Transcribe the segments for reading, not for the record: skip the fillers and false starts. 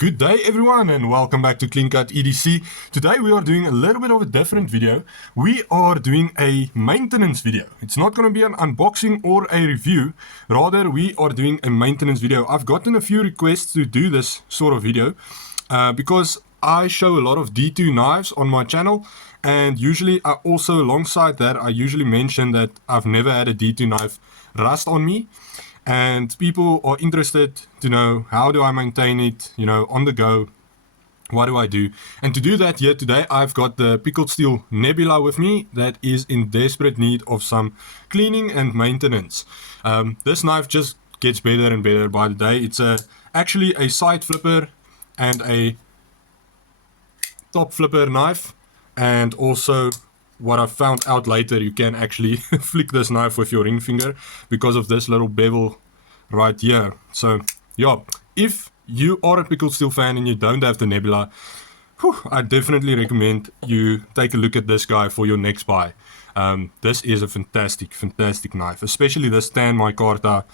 Good day everyone and welcome back to CleanCut EDC. Today we are doing a little bit of a different video. We are doing a maintenance video. It's not going to be an unboxing or a review. Rather, we are doing a maintenance video. I've gotten a few requests to do this sort of video because I show a lot of D2 knives on my channel, and usually I also alongside that I usually mention that I've never had a D2 knife rust on me. And people are interested to know, how do I maintain it, on the go? What do I do? And to do that here today, I've got the Pickled Steel Nebula with me that is in desperate need of some cleaning and maintenance. This knife just gets better and better by the day. It's actually a side flipper and a top flipper knife. And also, what I found out later, you can actually flick this knife with your ring finger because of this little bevel right here. So yeah, if you are a Pickled Steel fan and you don't have the Nebula, I definitely recommend you take a look at this guy for your next buy. This is a fantastic knife, especially this tan micarta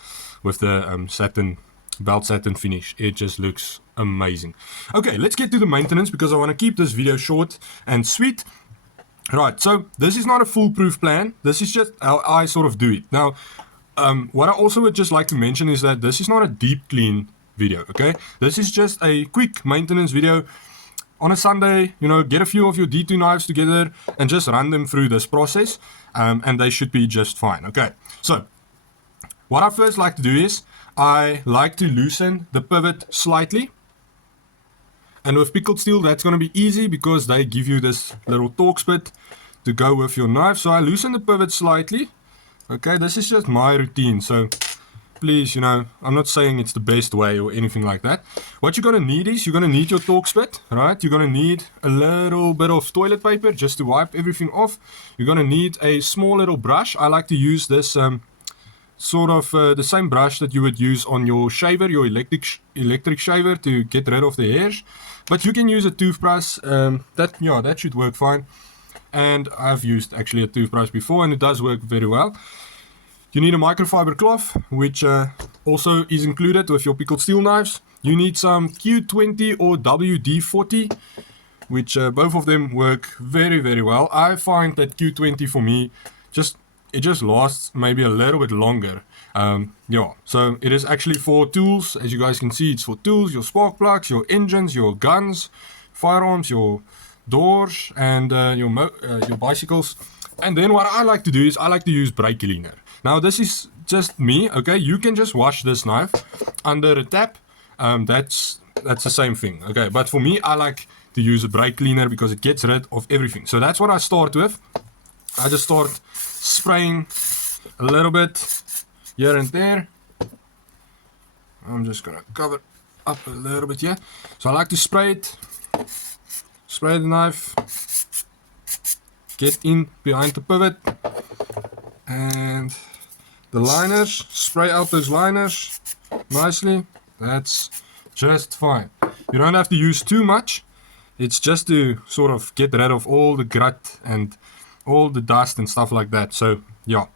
with the belt satin finish. It just looks amazing. Okay, let's get to the maintenance because I want to keep this video short and sweet. Right, so this is not a foolproof plan. This is just how I sort of do it. Now, what I also would just like to mention is that this is not a deep clean video, okay? This is just a quick maintenance video on a Sunday. Get a few of your D2 knives together and just run them through this process, and they should be just fine, okay? So, what I first like to do is I like to loosen the pivot slightly. And with Pickled Steel, that's going to be easy because they give you this little Torx bit to go with your knife. So I loosen the pivot slightly. Okay, this is just my routine. So please, I'm not saying it's the best way or anything like that. What you're going to need is, you're going to need your Torx bit, right? You're going to need a little bit of toilet paper just to wipe everything off. You're going to need a small little brush. I like to use this sort of the same brush that you would use on your shaver, your electric shaver, to get rid of the hairs. But you can use a toothbrush. That should work fine. And I've used actually a toothbrush before, and it does work very well. You need a microfiber cloth, which also is included with your Pickled Steel knives. You need some Q20 or WD-40, which both of them work very well. I find that Q20 for me it just lasts maybe a little bit longer. So it is actually for tools. As you guys can see, it's for tools, your spark plugs, your engines, your guns, firearms, your doors, and your bicycles. And then what I like to do is I like to use brake cleaner. Now this is just me, okay? You can just wash this knife under a tap. That's the same thing, okay? But for me, I like to use a brake cleaner because it gets rid of everything. So that's what I start with. I just start spraying a little bit here and there. I'm just gonna cover up a little bit here. So I like to spray the knife, get in behind the pivot, and the liners, spray out those liners nicely. That's just fine. You don't have to use too much. It's just to sort of get rid of all the grit and all the dust and stuff like that. So yeah,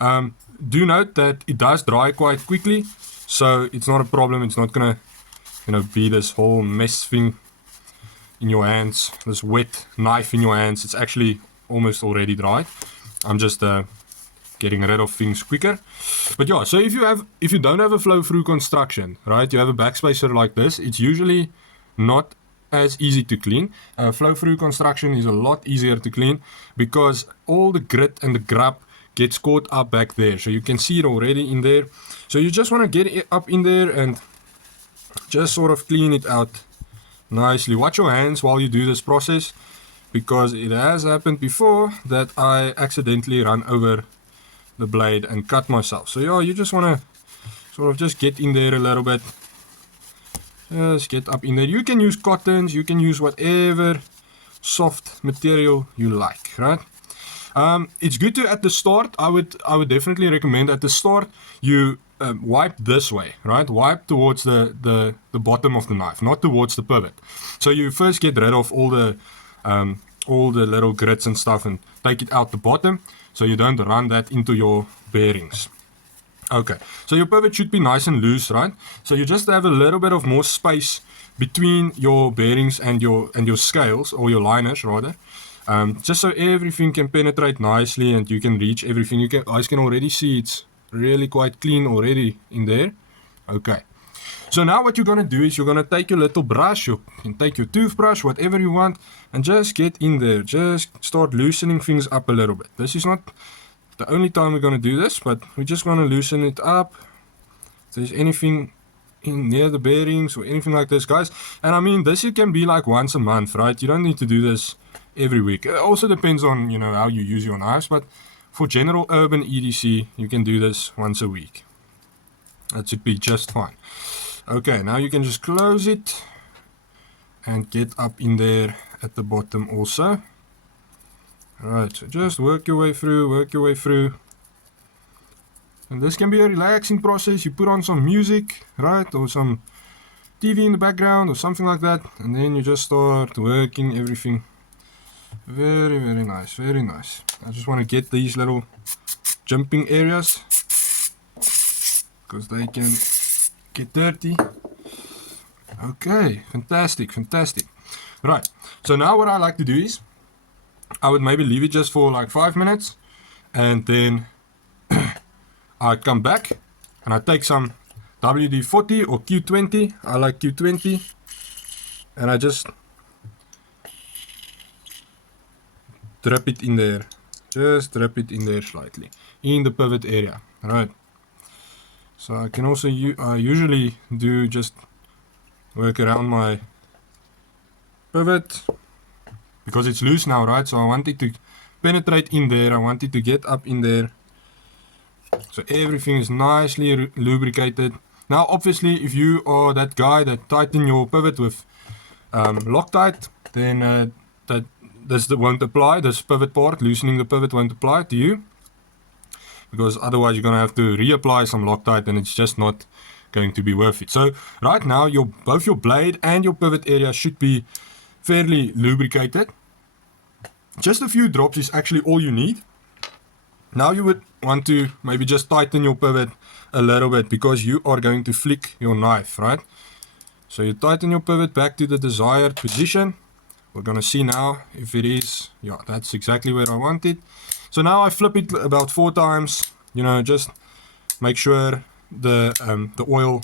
do note that it does dry quite quickly, so it's not a problem. It's not gonna be this whole mess thing in your hands, this wet knife in your hands. It's actually almost already dry. I'm just getting rid of things quicker. But yeah, so if you don't have a flow through construction, right, you have a backspacer like this, it's usually not as easy to clean. Flow through construction is a lot easier to clean because all the grit and the grub gets caught up back there. So you can see it already in there. So you just want to get it up in there and just sort of clean it out nicely. Watch your hands while you do this process, because it has happened before that I accidentally run over the blade and cut myself. So yeah, you just want to sort of just get in there a little bit. Just get up in there. You can use cottons, you can use whatever soft material you like, right? It's good to, at the start, I would definitely recommend at the start you wipe this way, right? Wipe towards the bottom of the knife, not towards the pivot. So you first get rid of all the little grits and stuff and take it out the bottom, so you don't run that into your bearings. Okay, so your pivot should be nice and loose, right? So you just have a little bit of more space between your bearings and your scales, or your liners rather, just so everything can penetrate nicely and you can reach everything. You guys can already see it's really quite clean already in there. Okay. So now what you're going to do is you're going to take your little brush, you can take your toothbrush, whatever you want, and just get in there. Just start loosening things up a little bit. This is not the only time we're going to do this, but we're just going to loosen it up. If there's anything in near the bearings or anything like this, guys. And I mean, this it can be like once a month, right? You don't need to do this every week. It also depends on, you know, how you use your knives, but for general urban EDC, you can do this once a week. That should be just fine. Okay, now you can just close it and get up in there at the bottom also. Alright, so just work your way through. And this can be a relaxing process. You put on some music, right, or some TV in the background or something like that, and then you just start working everything. Very, very nice, very nice. I just want to get these little jumping areas because they can get dirty. Okay, fantastic, fantastic. Right, so now what I like to do is I would maybe leave it just for like 5 minutes, and then I come back and I take some WD-40 or Q20. I like Q20, and I just drip it in there. Just drip it in there slightly in the pivot area. Right. So I can also I usually do just work around my pivot because it's loose now, right? So I want it to penetrate in there. I want it to get up in there. So everything is nicely lubricated. Now obviously if you are that guy that tighten your pivot with Loctite, then this won't apply. This pivot part, loosening the pivot, won't apply to you, because otherwise you're going to have to reapply some Loctite and it's just not going to be worth it. So right now both your blade and your pivot area should be fairly lubricated. Just a few drops is actually all you need. Now you would want to maybe just tighten your pivot a little bit because you are going to flick your knife, right? So you tighten your pivot back to the desired position. We're going to see now if it is, yeah, that's exactly where I want it. So now I flip it about 4 times, you know, just make sure the oil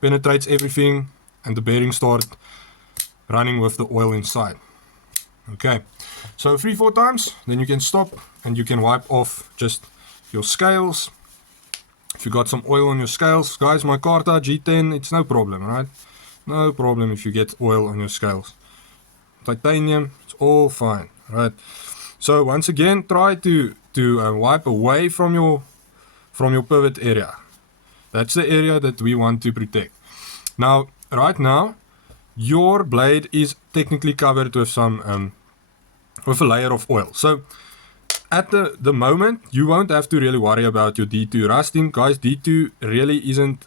penetrates everything and the bearings start running with the oil inside. Okay, so 3-4 times, then you can stop and you can wipe off just your scales. If you got some oil on your scales, guys, my Carta G10, it's no problem, right? No problem if you get oil on your scales. Titanium, it's all fine, right? So once again, try to wipe away from your pivot area. That's the area that we want to protect. Now, right now, your blade is technically covered with some with a layer of oil. So at the moment, you won't have to really worry about your D2 rusting, guys. D2 really isn't,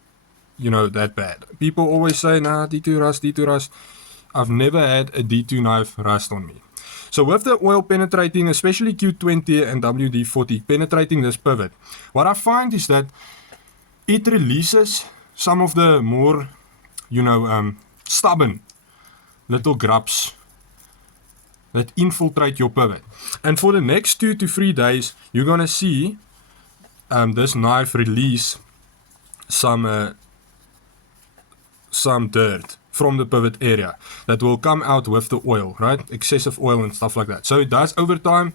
you know, that bad. People always say, nah, D2 rust, D2 rust. I've never had a D2 knife rust on me. So with the oil penetrating, especially Q20 and WD-40 penetrating this pivot, what I find is that it releases some of the more, you know, stubborn little grubs that infiltrate your pivot. And for the next 2 to 3 days, you're gonna see this knife release some dirt from the pivot area that will come out with the oil, right? Excessive oil and stuff like that. So it does over time,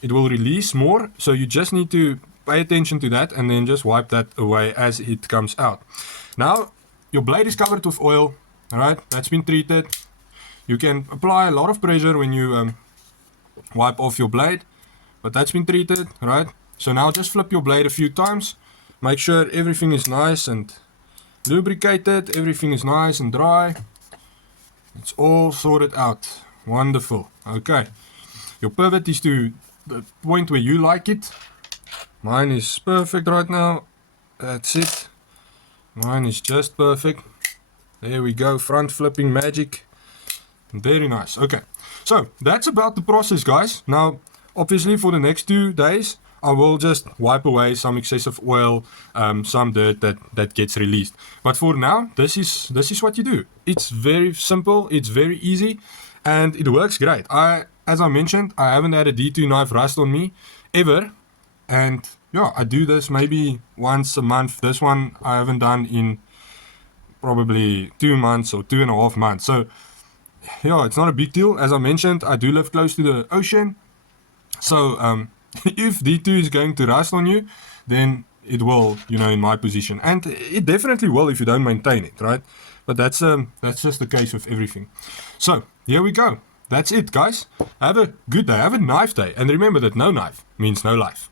it will release more. So you just need to pay attention to that and then just wipe that away as it comes out. Now, your blade is covered with oil, all right? That's been treated. You can apply a lot of pressure when you wipe off your blade, but that's been treated, right? So now just flip your blade a few times. Make sure everything is nice and lubricated, everything is nice and dry. It's all sorted out. Wonderful. Okay. Your pivot is to the point where you like it. Mine is perfect right now. That's it. Mine is just perfect. There we go. Front flipping magic. Very nice. Okay. So that's about the process, guys. Now, obviously for the next 2 days, I will just wipe away some excessive oil, some dirt that gets released. But for now, this is what you do. It's very simple, it's very easy, and it works great. As I mentioned, I haven't had a D2 knife rust on me ever, and yeah, I do this maybe once a month. This one I haven't done in probably 2 months or 2.5 months. So yeah, it's not a big deal. As I mentioned, I do live close to the ocean, so if D2 is going to rust on you, then it will, in my position, and it definitely will if you don't maintain it, right? But that's just the case with everything. So here we go. That's it, guys. Have a good day. Have a knife day, and remember that no knife means no life.